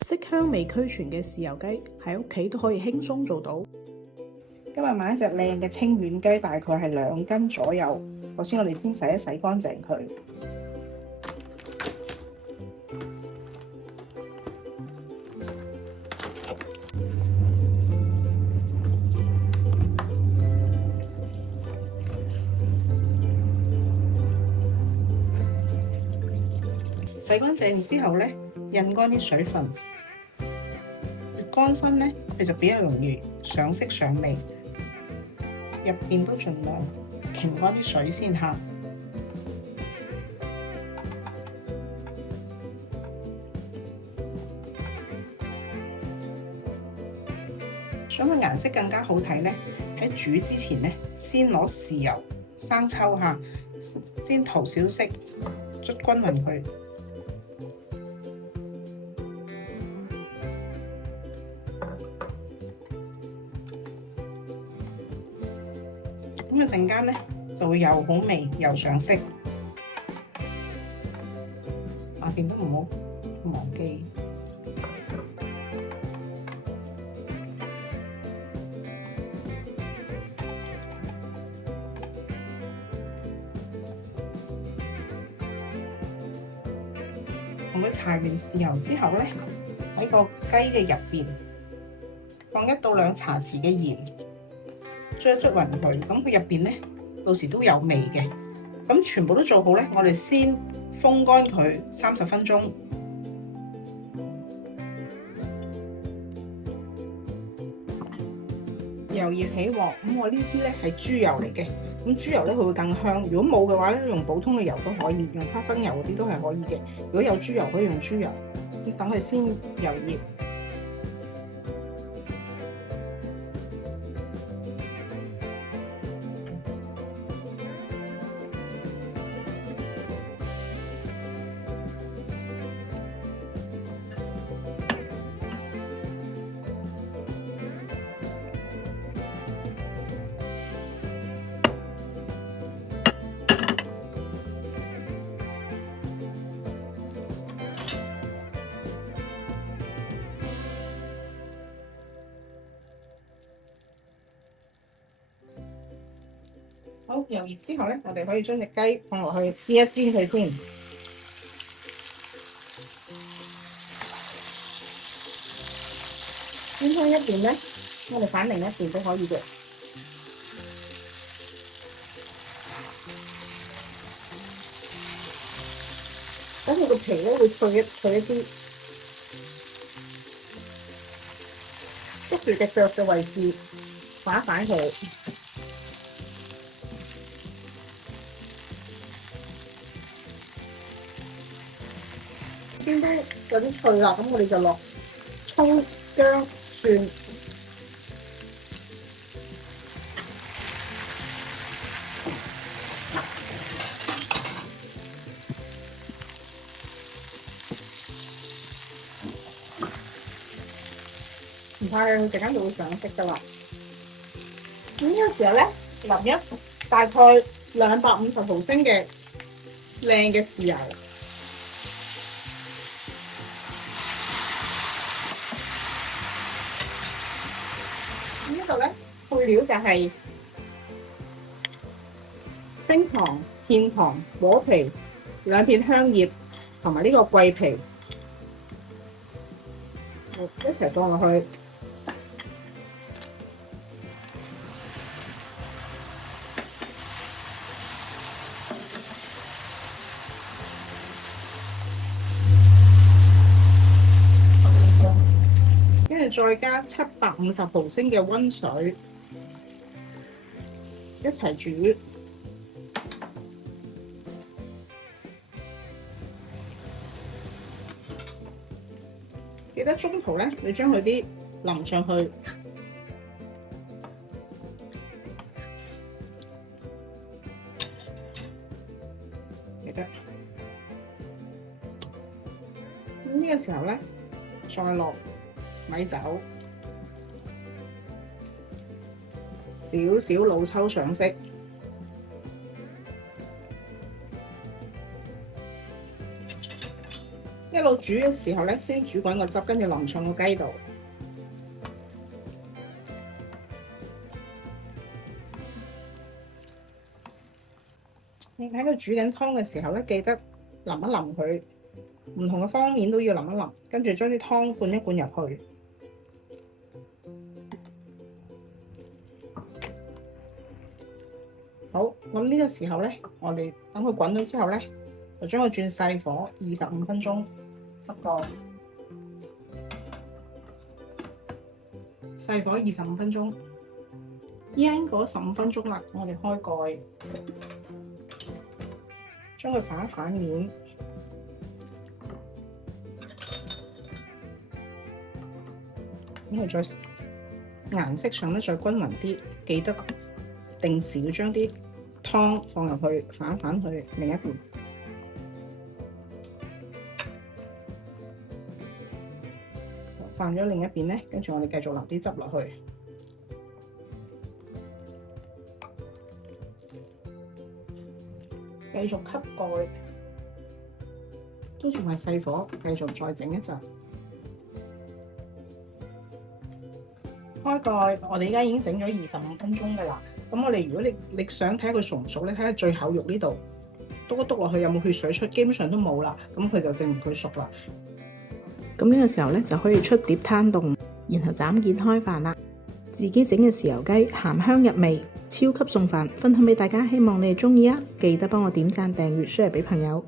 色香味俱全嘅豉油雞喺屋企都可以輕鬆做到。今日買一隻靚嘅清遠雞，大概係2斤左右。首先我哋先洗一洗乾淨佢。洗乾淨之後咧，印乾啲水分。越乾身咧，佢就比較容易上色上味。入邊都盡量擎乾啲水先嚇。想個顏色更加好睇咧，喺煮之前咧，先攞豉油、生抽嚇，先塗少色，捽均勻佢。咁啊陣間咧就會又好味又上色，下邊都唔好忘記。同佢搽完豉油之後咧，喺個雞嘅入邊放1到2茶匙嘅鹽。捽一捽勻佢，咁佢入邊咧到時都有味嘅。咁全部都做好咧，我哋先風乾佢30分鐘。油熱起鑊，咁我呢啲咧係豬油嚟嘅。咁豬油咧佢會更香。如果冇嘅話咧，用普通嘅油都可以，用花生油嗰啲都係可以嘅。如果有豬油，可以用豬油。咁等佢先油熱。好，油熱之後咧，我哋可以將隻雞放落去煎一煎佢先。煎香一邊咧，我哋反另一邊都可以嘅。等佢個皮咧會脆一啲，捉住隻腳嘅位置反一反佢。煎得有啲脆啦，咁我哋就落葱、薑、蒜，唔怕佢陣間就會上色噶啦。咁呢個時候咧，淋一大概250毫升嘅靚嘅豉油。呢度咧配料就係冰糖、片糖、果皮、2片香葉同埋呢個桂皮，一齊放落去。跟住再加750毫升嘅溫水，一齊煮。記得中途咧，你將佢啲淋上去。記得。咁呢個時候咧，再落米酒，少少老抽上色，一一路煮嘅時候咧，先煮滾個汁，跟住淋上個雞度。你喺佢煮緊湯嘅時候咧，記得淋一淋佢，唔同嘅方面都要淋一淋，跟住將啲湯灌一灌入去。好，咁呢個時候咧，我哋等佢滾咗之後咧，就將佢轉細火25分鐘，不過細火25分鐘，醃嗰15分鐘啦，我哋開蓋，將佢反一反面，然後再顏色上咧再均勻啲，記得定時要將啲湯放入去，反一反去另一邊。翻咗另一邊咧，跟住我哋繼續留啲汁落去，繼續吸蓋，都仲係細火，繼續再整一陣。開蓋，我哋而家已經整咗25分鐘㗎啦。咁我哋如果你想睇下佢熟唔熟咧，睇下最後肉呢度篤一篤落去有冇血水出，基本上都冇啦，咁佢就證明佢熟啦。咁呢個時候咧就可以出碟攤凍，然後斬件開飯啦。自己整嘅豉油雞鹹香入味，超級餸飯，分享俾大家，希望你哋鍾意啊！記得幫我點讚、訂閱、share俾朋友。